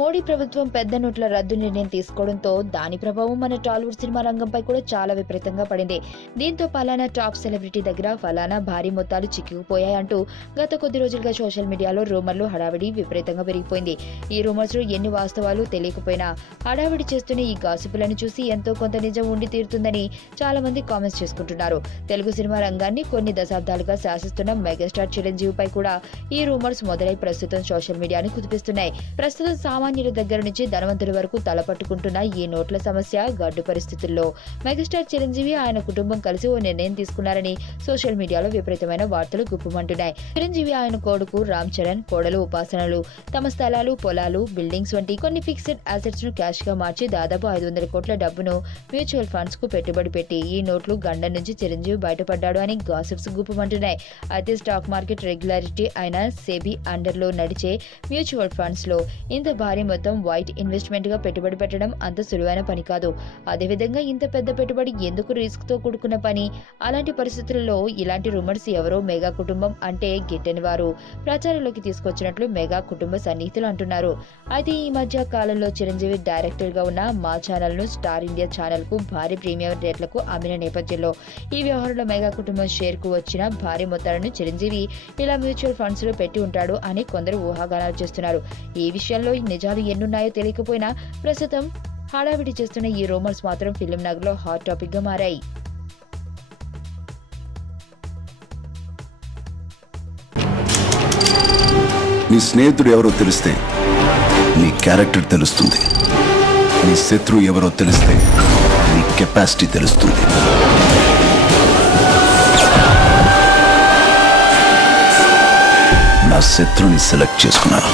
మోడీ ప్రభుత్వం పెద్ద నోట్ల రద్దు నిర్ణయం తీసుకోవడంతో దాని ప్రభావం మన టాలీవుడ్ సినిమా రంగంపై కూడా చాలా విపరీతంగా పడింది. దీంతో పలానా టాప్ సెలబ్రిటీ దగ్గర ఫలానా భారీ మొత్తాలు చిక్కుకుపోయాయంటూ గత కొద్ది రోజులుగా సోషల్ మీడియాలో రూమర్లు హడావిడి విపరీతంగా పెరిగిపోయింది. ఈ రూమర్స్ లో ఎన్ని వాస్తవాలు తెలియకపోయినా హడావిడి చేస్తున్న ఈ గాసిపులను చూసి ఎంతో కొంత నిజం ఉండి తీరుతుందని చాలా మంది కామెంట్స్ చేసుకుంటున్నారు. తెలుగు సినిమా రంగాన్ని కొన్ని దశాబ్దాలుగా శాసిస్తున్న మెగాస్టార్ చిరంజీవిపై కూడా ఈ రూమర్స్ మొదలై ప్రస్తుతం సోషల్ మీడియాని కుదిపిస్తున్నాయి. ప్రస్తుతం సామాన్యుల దగ్గర నుంచి ధనవంతుల వరకు తలపట్టుకుంటున్న ఈ నోట్ల సమస్య గడ్డు పరిస్థితుల్లో మెగాస్టార్ చిరంజీవి ఆయన కుటుంబం కలిసి ఓ నిర్ణయం తీసుకున్నారని సోషల్ మీడియాలో విపరీతమైన వార్తలు గుప్పుమంటున్నాయి. చిరంజీవి ఆయన కొడుకు రామ్ చరణ్, కోడలు ఉపాసనలు తమ స్థలాలు, పొలాలు, బిల్డింగ్స్ వంటి కొన్ని ఫిక్స్డ్ అసెట్స్ ను క్యాష్ గా మార్చి దాదాపు 500 కోట్ల డబ్బును మ్యూచువల్ ఫండ్స్ కు పెట్టుబడి పెట్టి ఈ నోట్లు గండం నుంచి చిరంజీవి బయటపడ్డాడు అని గాసిప్స్ గుప్పుమంటున్నాయి. అయితే స్టాక్ మార్కెట్ రెగ్యులారిటీ అయిన సెబీ అండర్ లో నడిచే మ్యూచువల్ ఫండ్స్ లో ఇంత భారీ మొత్తం వైట్ ఇన్వెస్ట్మెంట్ గా పెట్టుబడి పెట్టడం అంత సులువైన పని కాదు. అదేవిధంగా ఇంత పెద్ద పెట్టుబడి ఎందుకు రిస్క్ తో కూడుకున్న పని? అలాంటి పరిస్థితుల్లో ఇలాంటి రూమర్స్ ఎవరో మెగా కుటుంబం అంటే గిట్టని వారు ప్రచారంలోకి తీసుకొచ్చినట్లు మెగా కుటుంబ సన్నిహితులు అంటున్నారు. అయితే ఈ మధ్య కాలంలో చిరంజీవి డైరెక్టర్ గా ఉన్న మా ఛానల్ ను స్టార్ ఇండియా ఛానల్ కు భారీ ప్రీమియం రేట్లకు అమ్మిన నేపథ్యంలో ఈ వ్యవహారంలో మెగా కుటుంబం షేర్ కు వచ్చిన భారీ మొత్తాలను చిరంజీవి ఇలా మ్యూచువల్ ఫండ్స్ లో పెట్టి ఉంటాడు అని కొందరు ఊహాగానాలు చేస్తున్నారు. ఈ విషయంలో నిజాలు ఎన్నున్నాయో తెలియకపోయినా ప్రస్తుతం హడావిడి చేస్తున్న ఈ రూమర్స్ మాత్రం ఫిల్మ్ నగర్ లో హాట్ టాపిక్ గా మారాయి. నీ స్నేహితుడు ఎవరో తెలిస్తే నీ క్యారెక్టర్ తెలుస్తుంది. నీ శత్రువు ఎవరో తెలిస్తే నీ కెపాసిటీ తెలుస్తుంది. నా శత్రువుని సెలెక్ట్ చేసుకున్నాను.